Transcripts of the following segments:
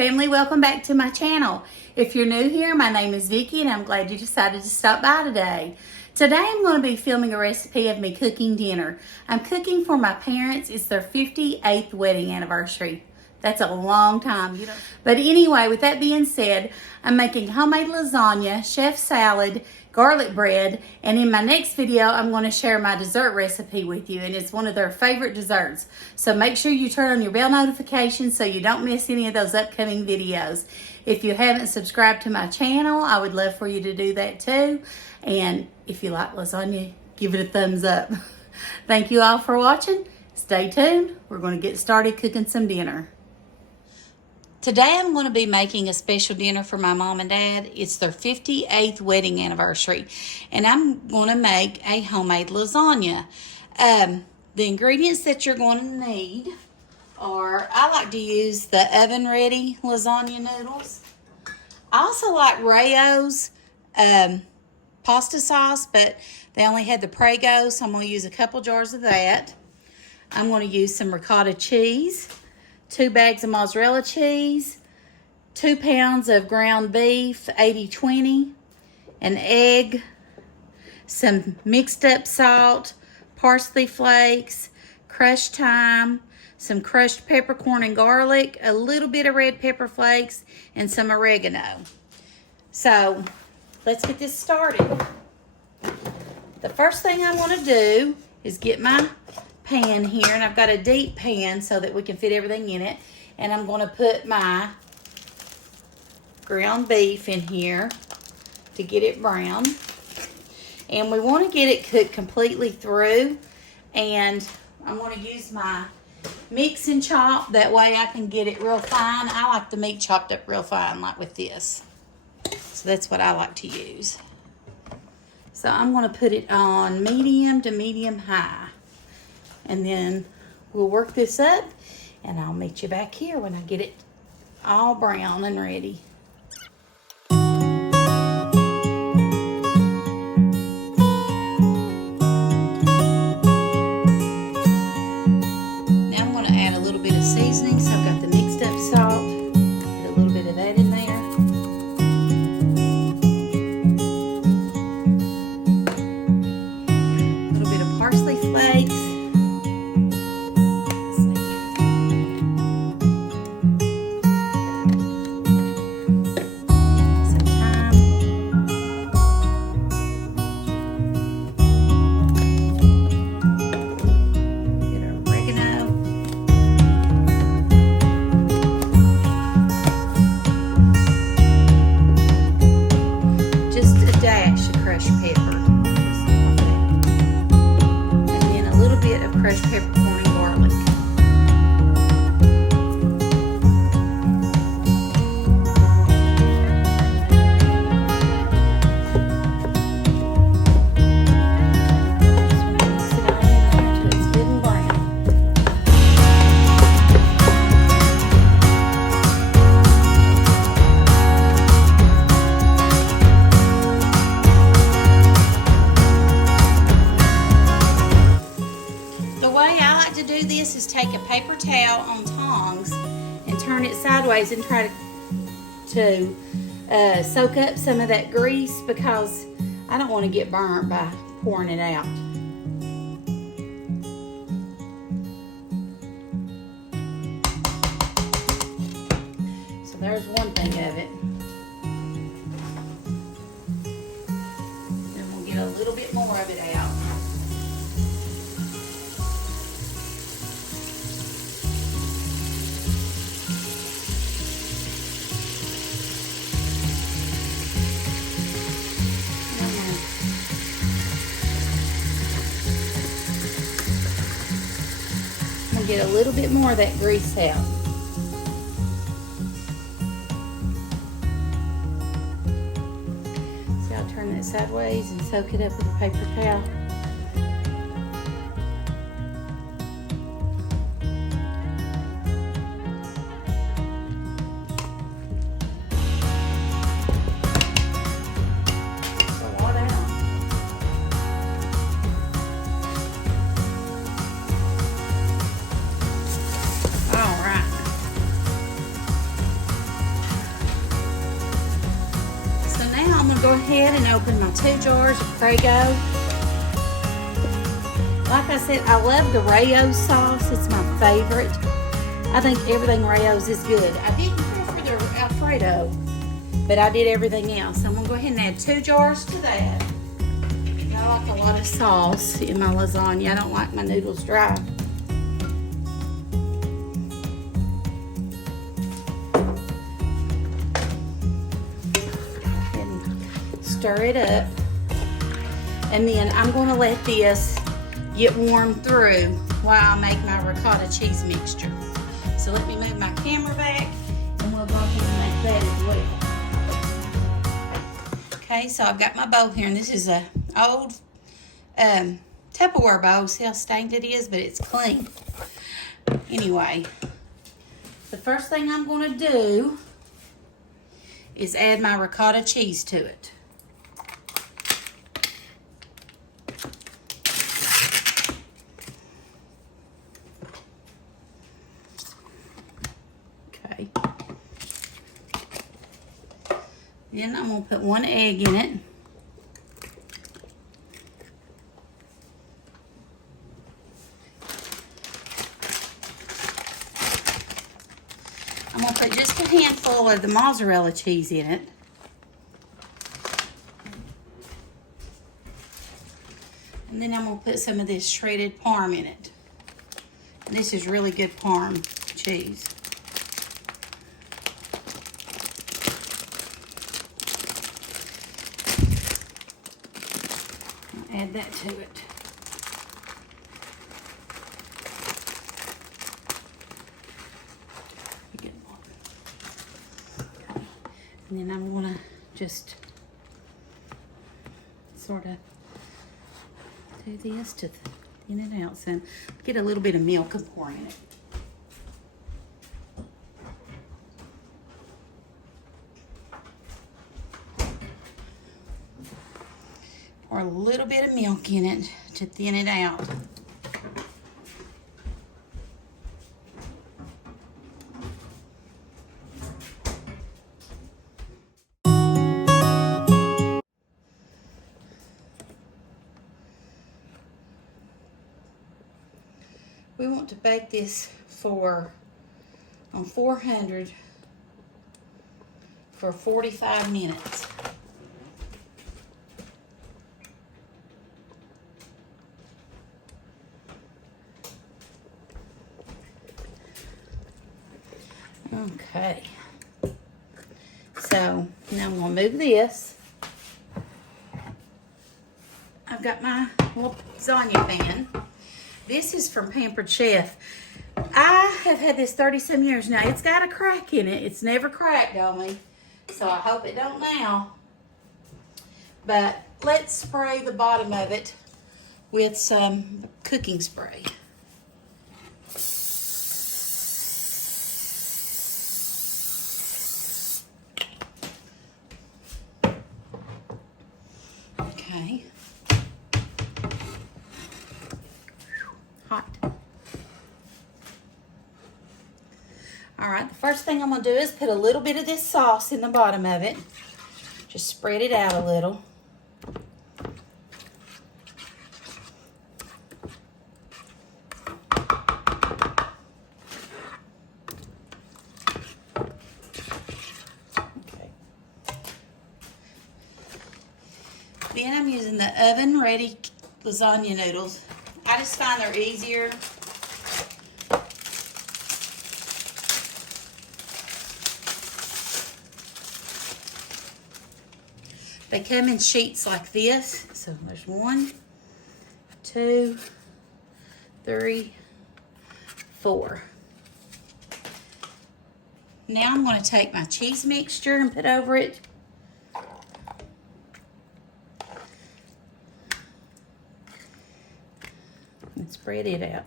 family, welcome back to my channel. If you're new here, my name is Vickie and I'm glad you decided to stop by today. Today I'm going to be filming a recipe of me cooking dinner. I'm cooking for my parents. It's their 58th wedding anniversary. That's a long time. But anyway, with that being said, I'm making homemade lasagna, chef salad, garlic bread, and in my next video, I'm going to share my dessert recipe with you, and it's one of their favorite desserts. So make sure you turn on your bell notifications so you don't miss any of those upcoming videos. If you haven't subscribed to my channel, I would love for you to do that too. And if you like lasagna, give it a thumbs up. Thank you all for watching. Stay tuned. We're going to get started cooking some dinner. Today I'm going to be making a special dinner for my mom and dad. It's their 58th wedding anniversary. And I'm going to make a homemade lasagna. The ingredients that you're going to need are, I like to use the oven ready lasagna noodles. I also like Rayo's pasta sauce, but they only had the Prego, so I'm going to use a couple jars of that. I'm going to use some ricotta cheese, 2 bags of mozzarella cheese, 2 pounds of ground beef, 80-20, an egg, some mixed up salt, parsley flakes, crushed thyme, some crushed peppercorn and garlic, a little bit of red pepper flakes, and some oregano. So let's get this started. The first thing I want to do is get my pan here, and I've got a deep pan so that we can fit everything in it, and I'm going to put my ground beef in here to get it brown, and we want to get it cooked completely through, and I'm going to use my mix and chop. That way I can get it real fine. I like the meat chopped up real fine like with this, so that's what I like to use. So I'm going to put it on medium to medium high. And then we'll work this up, and I'll meet you back here when I get it all brown and ready. Now I'm going to add a little bit of seasoning. So I've got the mixed up salt. Put a little bit of that in there. A little bit of parsley flakes. Crushed peppercorn and garlic. Just want to mix it all in there until it's good and brown. To do this is take a paper towel on tongs and turn it sideways and try to soak up some of that grease, because I don't want to get burnt by pouring it out. So there's one thing of it. Then we'll get a little bit more of it out. Get a little bit more of that grease out. So I'll turn that sideways and soak it up with a paper towel. gonna go ahead and open my 2 jars of Prego. Like I said, I love the Rayo sauce. It's my favorite. I think everything Rayo's is good. I didn't care for the Alfredo, but I did everything else. I'm gonna go ahead and add 2 jars to that. I like a lot of sauce in my lasagna. I don't like my noodles dry. And stir it up. And then I'm going to let this get warm through while I make my ricotta cheese mixture. So let me move my camera back and we'll go ahead and make that as well. Okay, so I've got my bowl here, and this is a old Tupperware bowl. See how stained it is, but it's clean. Anyway, the first thing I'm going to do is add my ricotta cheese to it. Okay. Then I'm going to put 1 egg in it. I'm going to put just a handful of the mozzarella cheese in it. And then I'm going to put some of this shredded parm in it. And this is really good parm cheese. I'll add that to it. And then I'm going to just sort of do this to thin it out some. Get a little bit of milk and pour in it. Pour a little bit of milk in it to thin it out. We want to bake this on 400 for 45 minutes. Okay. So now I'm going to move this. I've got my lasagna pan. This is from Pampered Chef. I have had this 30-some years now. It's got a crack in it. It's never cracked on me, so I hope it don't now. But let's spray the bottom of it with some cooking spray. Okay. Hot. All right, the first thing I'm gonna do is put a little bit of this sauce in the bottom of it. Just spread it out a little. Okay. Then I'm using the oven-ready lasagna noodles. I just find they're easier. They come in sheets like this. So there's 1, 2, 3, 4. Now I'm going to take my cheese mixture and put over it. And spread it out.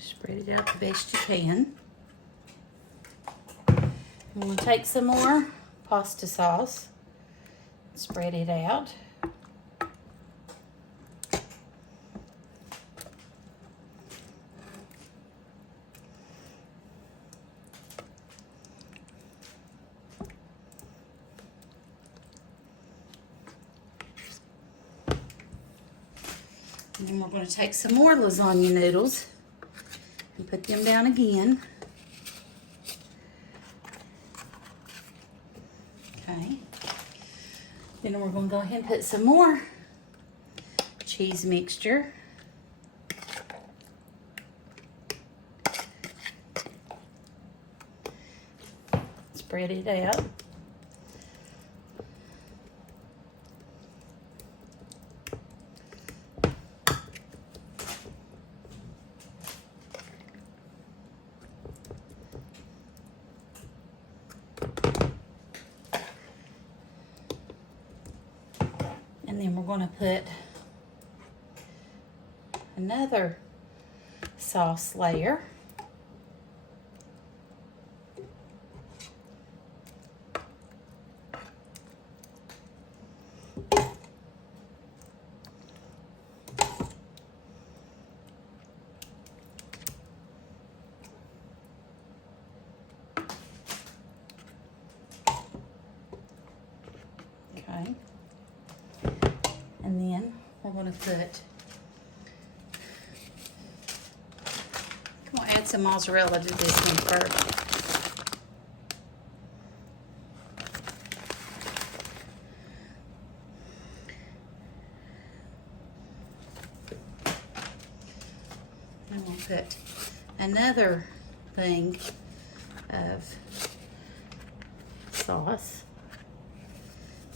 Spread it out the best you can. I'm going to take some more pasta sauce. Spread it out. And then we're going to take some more lasagna noodles and put them down again. Okay. Then we're going to go ahead and put some more cheese mixture. Spread it out. And then we're going to put another sauce layer. Okay. And then we're going to put, I'm going to add some mozzarella to this one first. And we'll put another thing of sauce.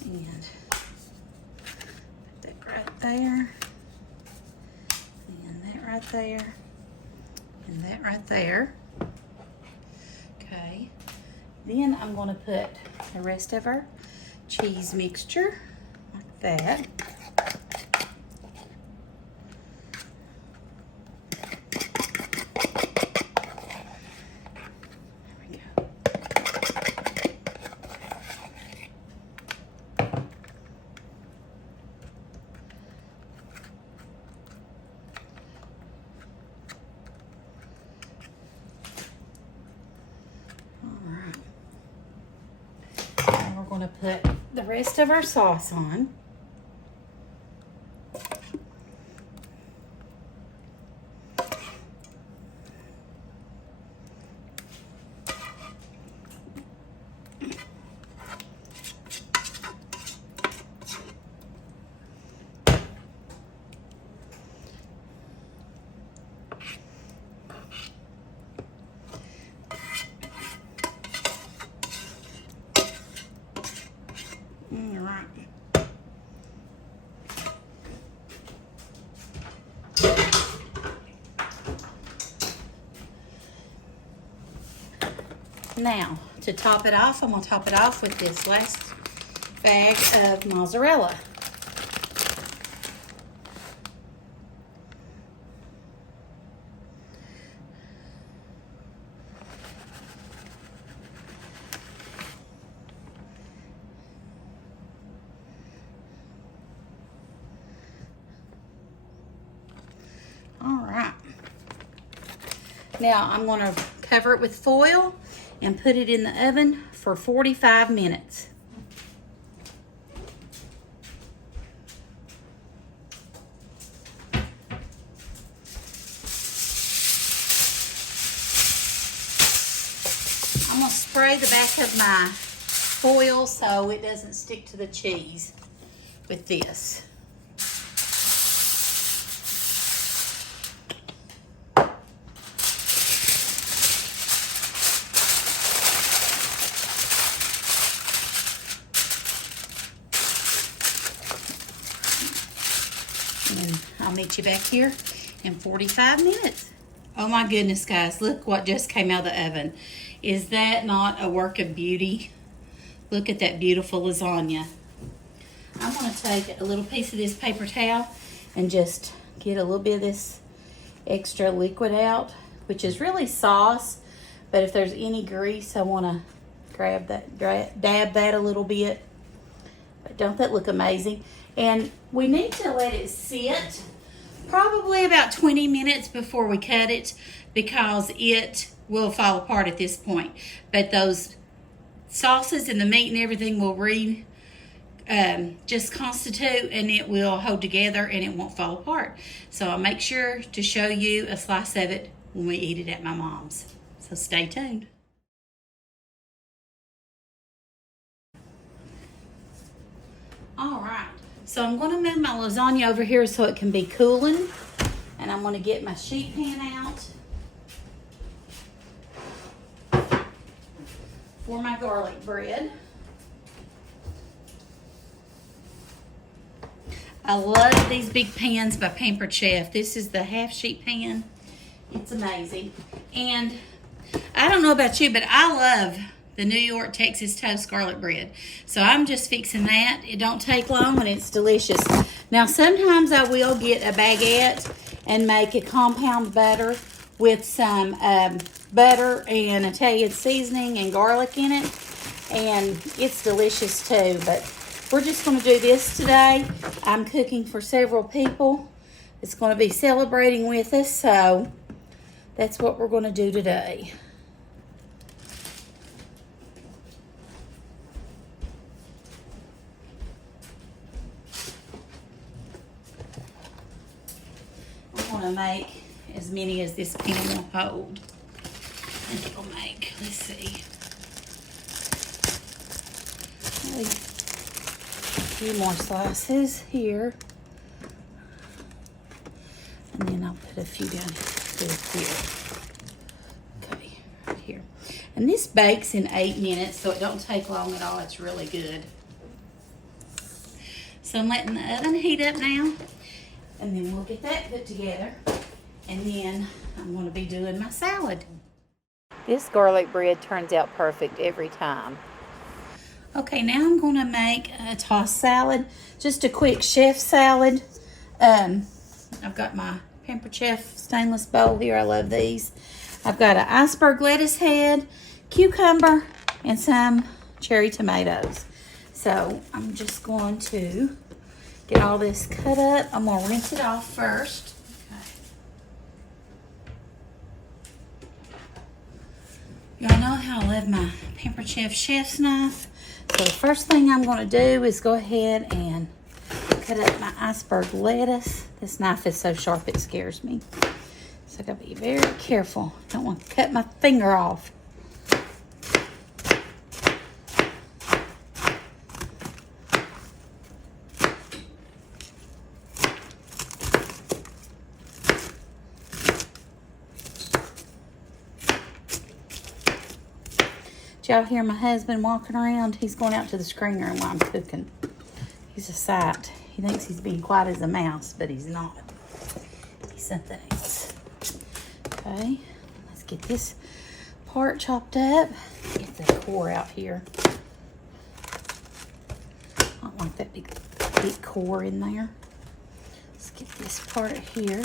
And right there, and that right there, and that right there. Okay, then I'm going to put the rest of our cheese mixture like that. There we go. Going to put the rest of our sauce on. Now, to top it off, I'm going to top it off with this last bag of mozzarella. All right. Now, I'm going to cover it with foil and put it in the oven for 45 minutes. I'm going to spray the back of my foil so it doesn't stick to the cheese with this. And I'll meet you back here in 45 minutes. Oh my goodness, guys, look what just came out of the oven. Is that not a work of beauty? Look at that beautiful lasagna. I'm going to take a little piece of this paper towel and just get a little bit of this extra liquid out, which is really sauce, but if there's any grease, I want to grab that, dab that a little bit. But don't that look amazing? And we need to let it sit probably about 20 minutes before we cut it, because it will fall apart at this point. But those sauces and the meat and everything will just constitute, and it will hold together and it won't fall apart. So I'll make sure to show you a slice of it when we eat it at my mom's. So stay tuned. All right, so I'm going to move my lasagna over here so it can be cooling, and I'm going to get my sheet pan out for my garlic bread. I love these big pans by Pampered Chef. This is the half sheet pan. It's amazing. And I don't know about you, but I love the New York Texas toast garlic bread. So I'm just fixing that. It don't take long and it's delicious. Now sometimes I will get a baguette and make a compound butter with some butter and Italian seasoning and garlic in it. And it's delicious too. But we're just going to do this today. I'm cooking for several people. It's going to be celebrating with us, so that's what we're going to do today. I'm going to make as many as this pan will hold. I think it'll make, let's see, a few more slices here, and then I'll put a few down here. Okay, right here. And this bakes in 8 minutes, so it don't take long at all. It's really good. So I'm letting the oven heat up now, and then we'll get that put together, and then I'm going to be doing my salad. This garlic bread turns out perfect every time. Okay, now I'm going to make a tossed salad, just a quick chef salad. I've got my Pampered Chef stainless bowl here. I love these. I've got an iceberg lettuce head, cucumber, and some cherry tomatoes. So I'm just going to get all this cut up. I'm going to rinse it off first. Y'all know how I love my Pampered Chef chef's knife. So the first thing I'm going to do is go ahead and cut up my iceberg lettuce. This knife is so sharp it scares me. So I got to be very careful. Don't want to cut my finger off. Did y'all hear my husband walking around? He's going out to the screen room while I'm cooking. He's a sight. He thinks he's being quiet as a mouse, but he's not. He's something else. Okay, let's get this part chopped up. Get the core out here. I don't want that big core in there. Let's get this part here.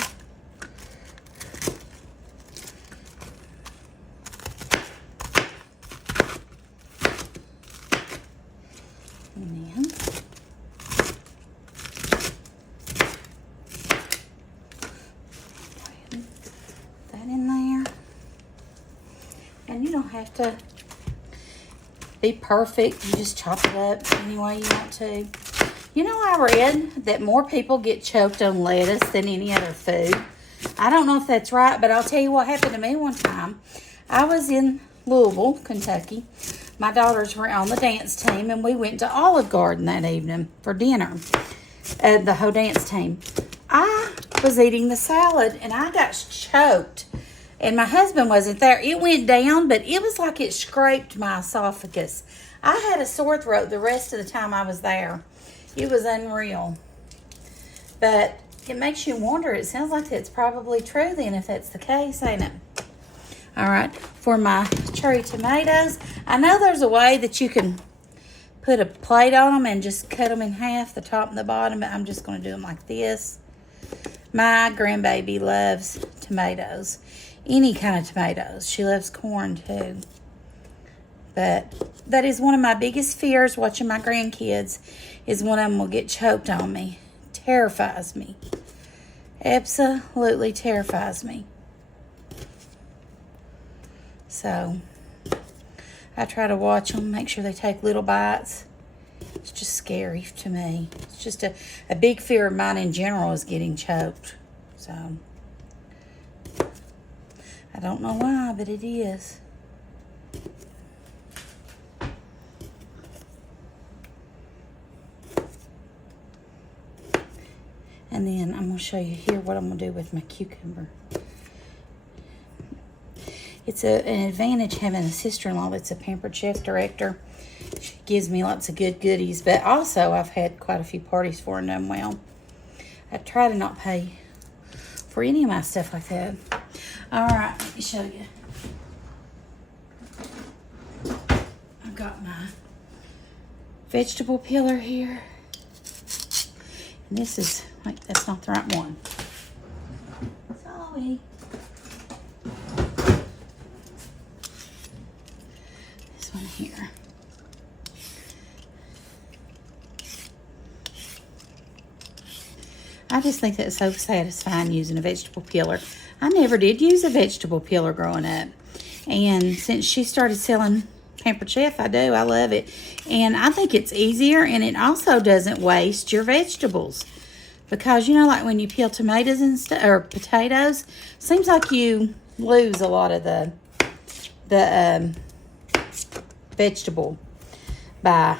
And then put that in there. And you don't have to be perfect. You just chop it up any way you want to. You know, I read that more people get choked on lettuce than any other food. I don't know if that's right, but I'll tell you what happened to me one time. I was in Louisville, Kentucky. My daughters were on the dance team, and we went to Olive Garden that evening for dinner. The whole dance team. I was eating the salad, and I got choked. And my husband wasn't there. It went down, but it was like it scraped my esophagus. I had a sore throat the rest of the time I was there. It was unreal. But it makes you wonder. It sounds like it's probably true then if that's the case, ain't it? All right, for my cherry tomatoes, I know there's a way that you can put a plate on them and just cut them in half, the top and the bottom, but I'm just going to do them like this. My grandbaby loves tomatoes, any kind of tomatoes. She loves corn too. But that is one of my biggest fears watching my grandkids, is one of them will get choked on me. Terrifies me. Absolutely terrifies me. So I try to watch them, make sure they take little bites. It's just scary to me. It's just a big fear of mine in general is getting choked. So I don't know why, but it is. And then I'm going to show you here what I'm going to do with my cucumber. It's an advantage having a sister-in-law that's a Pampered Chef director. She gives me lots of good goodies, but also I've had quite a few parties for her and done well. I try to not pay for any of my stuff like that. All right, let me show you. I've got my vegetable peeler here. And this is, wait, that's not the right one. Sorry. This one here. I just think that's so satisfying using a vegetable peeler. I never did use a vegetable peeler growing up. And since she started selling Pampered Chef, I do. I love it. And I think it's easier, and it also doesn't waste your vegetables. Because, you know, like when you peel tomatoes and stuff, or potatoes, seems like you lose a lot of the vegetable by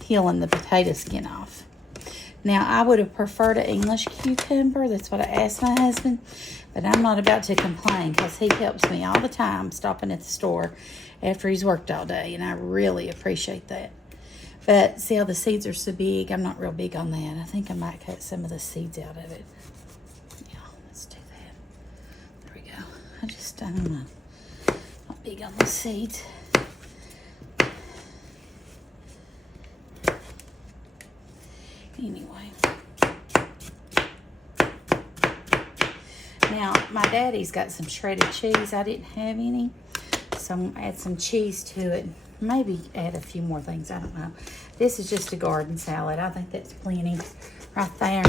peeling the potato skin off. Now, I would have preferred an English cucumber. That's what I asked my husband. But I'm not about to complain because he helps me all the time stopping at the store after he's worked all day. And I really appreciate that. But see how the seeds are so big? I'm not real big on that. I think I might cut some of the seeds out of it. Yeah, let's do that. There we go. I don't know. Not big on the seeds. Anyway. Now, my daddy's got some shredded cheese. I didn't have any. So I'm going to add some cheese to it. Maybe add a few more things. I don't know. This is just a garden salad. I think that's plenty right there.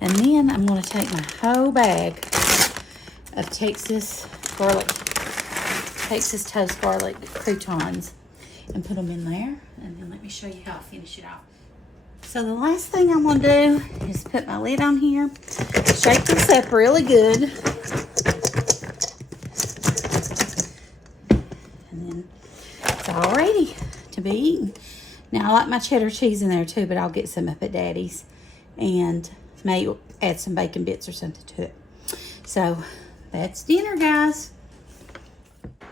And then I'm going to take my whole bag of Texas toast garlic croutons and put them in there. And then let me show you how I finish it off. So the last thing I'm going to do is put my lid on here, shake this up really good, and then it's all ready to be eaten. Now I like my cheddar cheese in there too, but I'll get some up at Daddy's and may add some bacon bits or something to it. So that's dinner, guys.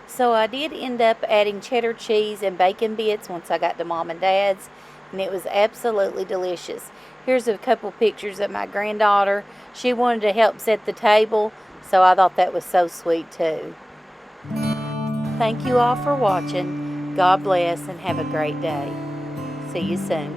So I did end up adding cheddar cheese and bacon bits once I got to Mom and Dad's. And it was absolutely delicious. Here's a couple pictures of my granddaughter. She wanted to help set the table, so I thought that was so sweet too. Thank you all for watching. God bless and have a great day. See you soon.